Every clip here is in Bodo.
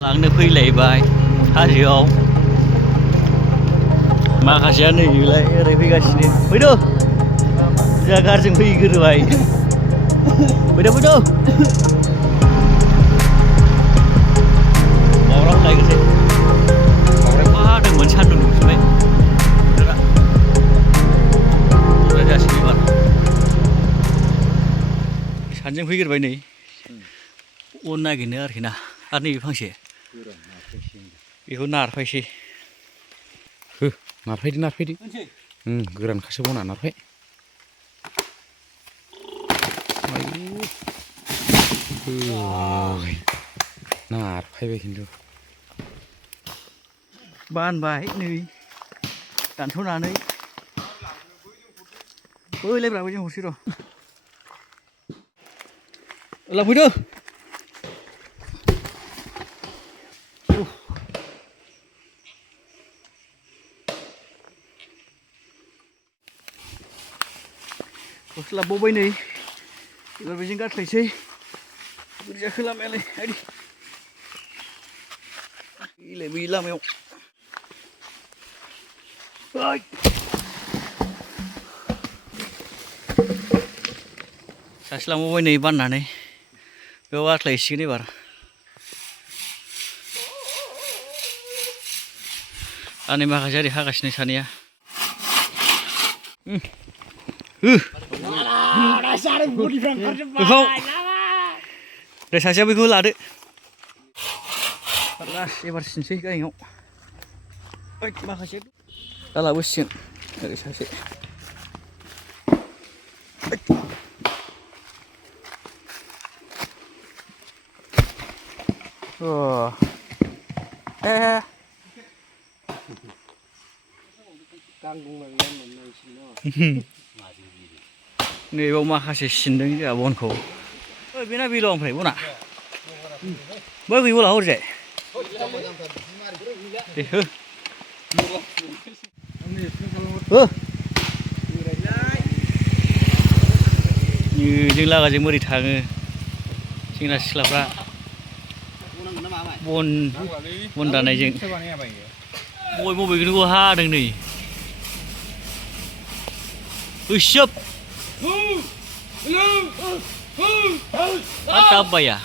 लांनो फैलायबाय हाजोआव माखासेया नैलाय ओरै फैगासिनो फैदो जोंहा गारिजों फैग्रोबाय फैदो फैदो माब्ला लायगोनसै अखा हादोंमोन सान्दुं दुंफिनबाय बोथोरा बुरजा जासिगोन एबार सानैजों फैग्रोबाय नै अन नागिरनो आरोखि ना आरो नैबे फांसे बेखौ नारफायसै हो नारफायदो गोरानखासो बना नारफाय नारफायबाय खिन्थु बानबाय नै दानस'नानै बैलायब्रा बैजों हरसै र' लांफैदो गस्ला बबाय नै एबार बेजों गारस्लायसै बोरै जाखो लामायालाय आइदि इलाय बै लामायाव ओइ सासे लांबावबाय नै बाननानै बेयाव गारस्लायसिगोन एबार आरो नै माखासे ओरै हागासिनो सानैया बेखौ दे सासेया बेखौ लादो लास एबार सिनसै गायनाव माखासे दा लाबोसिगोन ओरै सासे नैबाव माखासे सिनदों जोंहा बनखौ ओइ बेना बेल' ओमफ्राय बना बै गैबावला हरजाय दे हो हो जों लागाजों बोरै थाङो सेंग्रा सिख्लाफ्रा बन दानायजों बय बबेखौ हादों नै ओइसोब दाब्बाया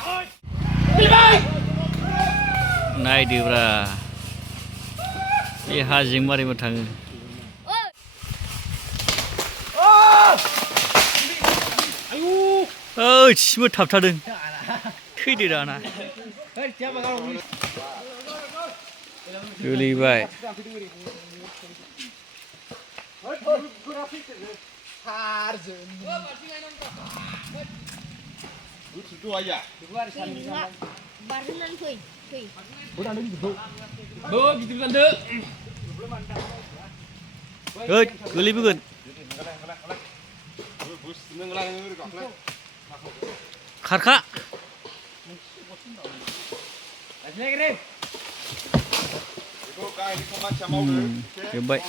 नायदोब्रा बे हाजों मारैबो थाङो ओइ सिमबो थाबथादों थैदो दाना गोलैबाय बारहोनानै फै ओइ गोलैबोगोन खारखा जोब्बाय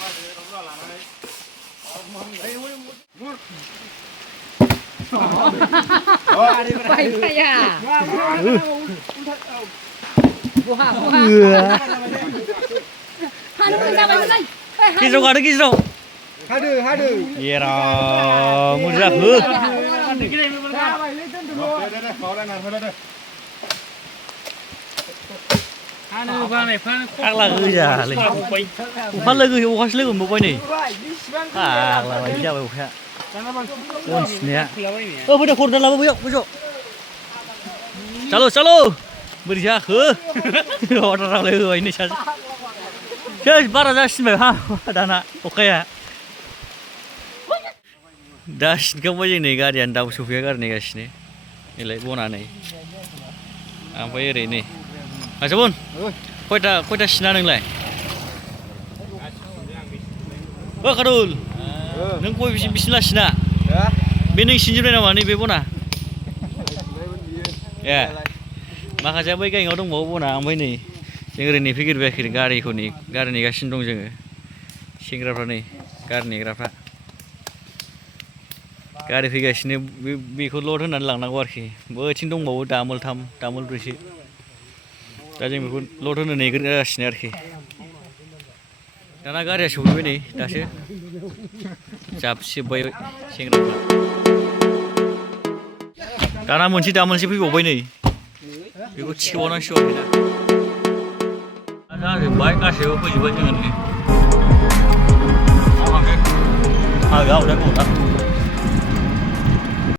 गेजेराव गादो गेजेराव हादो एरा मोजां जाखो फाग्ला गोजालै अखा लोगो अखासो लोगो मोनबावबाय नै फाग्ला बायदि जाबाय अखाया बन सिननाया फैदो खर'ना लाबो बैयाव बैयाव चालु बोरै जाखो अर्डारावलाय होबाय नै सासे बारा जासिनबाय हा दाना अखाया दा सिनखांबाय जों नै गारियानो दाबो सफैया गारि नेगासिनो नैलाय बनानै ओमफ्राय ओरै नै आचसा बन खयथा सिना नोंलाय ओ खारुल नों गय बिसिला सिना बे नों सिनजोबनाय नामा नैबे बना ए माखासेया बै गायनाव दंबावो बना ओमफ्राय नै जों ओरै नेफैग्रोबायाखै गारि नेगासिनो दं जोङो सेंग्राफ्रा नै गारि नेग्राफ्रा गारि फैगासिनो बेखौ लड होनानै लांनांगौ आरोखि बैथिं दंबावो दामोलथाम दामोलब्रैसो दा जों बेखौ लड होनो नेगासिनो आरोखि दाना गारिया सफैबाय नै दासो जाबसिजोब्बाय सेंग्राफ्रा दाना दा मोनसे फैबावबाय नै बेखौ थिखोबावनांसिगौ आरोना जाजोब्बाय गासैबो फैजोब्बाय जोङो नै हागाव दा